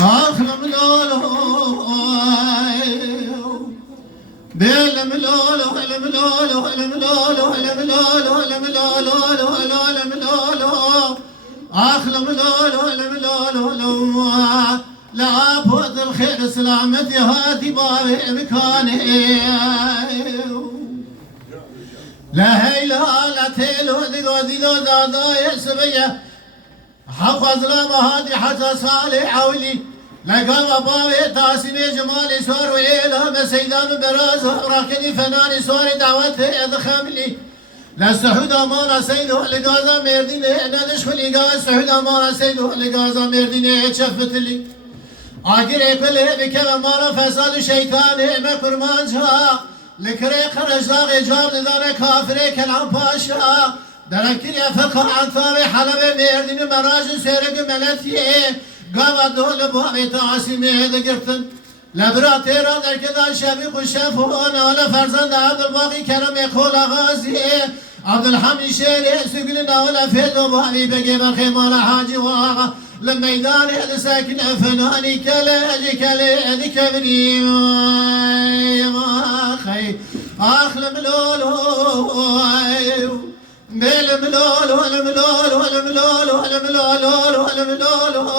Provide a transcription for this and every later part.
آخلم لولو بلم لولو هلم لولو هلم لولو هلم لولو هلم لولو هلم لولو أخلم لولو هلم لولو لا بود الخير سلامتي هاتي بابي مكاني لا هيلا لا تيلو ديدو دادا يسبيه حفظ لما هادي حتى صالح عولي لقى بابي تاسمي جمالي سور ويلا سيدان براز راكني فناني سوري دعوتي ادخم لي لا سعود امانا سيدو لقازا مرديني انا نشفل لقا سعود امانا سيدو لقازا مرديني شفت لي آگری کلی بکر مارا فساد شیطانی ما کرمان جا لکری خرج داغ جاب داره کافری کلام پاشا درکری فقه عنصار حلب مردین مراج سرگ ملتیه گاوا دول باوی تعاصیمه دگرتن لبرا تیرا در کدان شبی خوشف و نال فرزند عبدالباقی کرم خول آغازیه عبدالحمید شیری سگل نال فید و باوی بگی برخی مال حاجی و آغا للميدان هذا ساكن فناني كلا كبري ما خي اخلم لولو بالملولو الملولو الملولو الملولو الملولو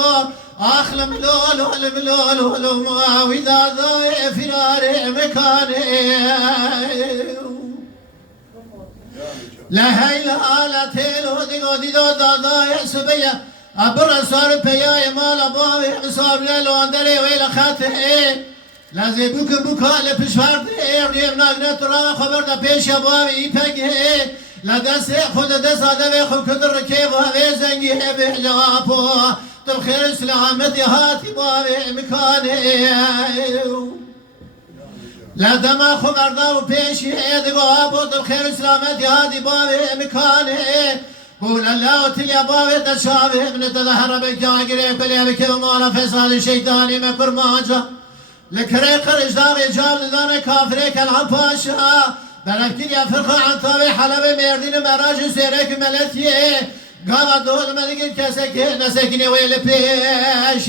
اخلم لولو الملولو واذا ذا فرار مكاني لا هيلا لا تيلو ديدو دادا يسبيه أبر صار بيا مال أبوي صار ليلو أندري ويلا خاته لازم بوكا لبشوار ريم ناقنة ترى خبر ده بيش أبوي يبقى لا دس خد دس هذا خد كدر كيف هذا زنجي بحجابه طب خير سلامة هاتي بابي مكاني لا دم خبر ده بيش دقابه طب خير سلامة هاتي بابي مكاني قول الله تلي بابي تشابه من تظهر بك عقريب كل بك ومالا فساد الشيطاني ما كرماجا لكري خرج داغي جاب لدانا كافري كالعب باشا بلكتين يا فرقة عن طابي حلبي ميردين مراج سيرك ملتيه قام دول ملك كسك نسكني ويل بيش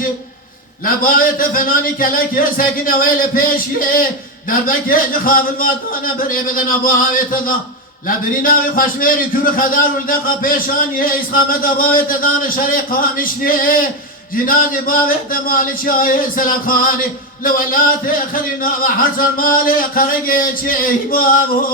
لبابي تفناني كلك سكني ويل بيش دربك لخاف المادونا بري بدن ابوابي تضا لبرینا و خشمری تو خدار ولده قپیشانی اسقامت باوت دان شریقا مشنی جناد باوت مال شای سلام خانی لولات خرینا و حرص مال قرگی چه بابو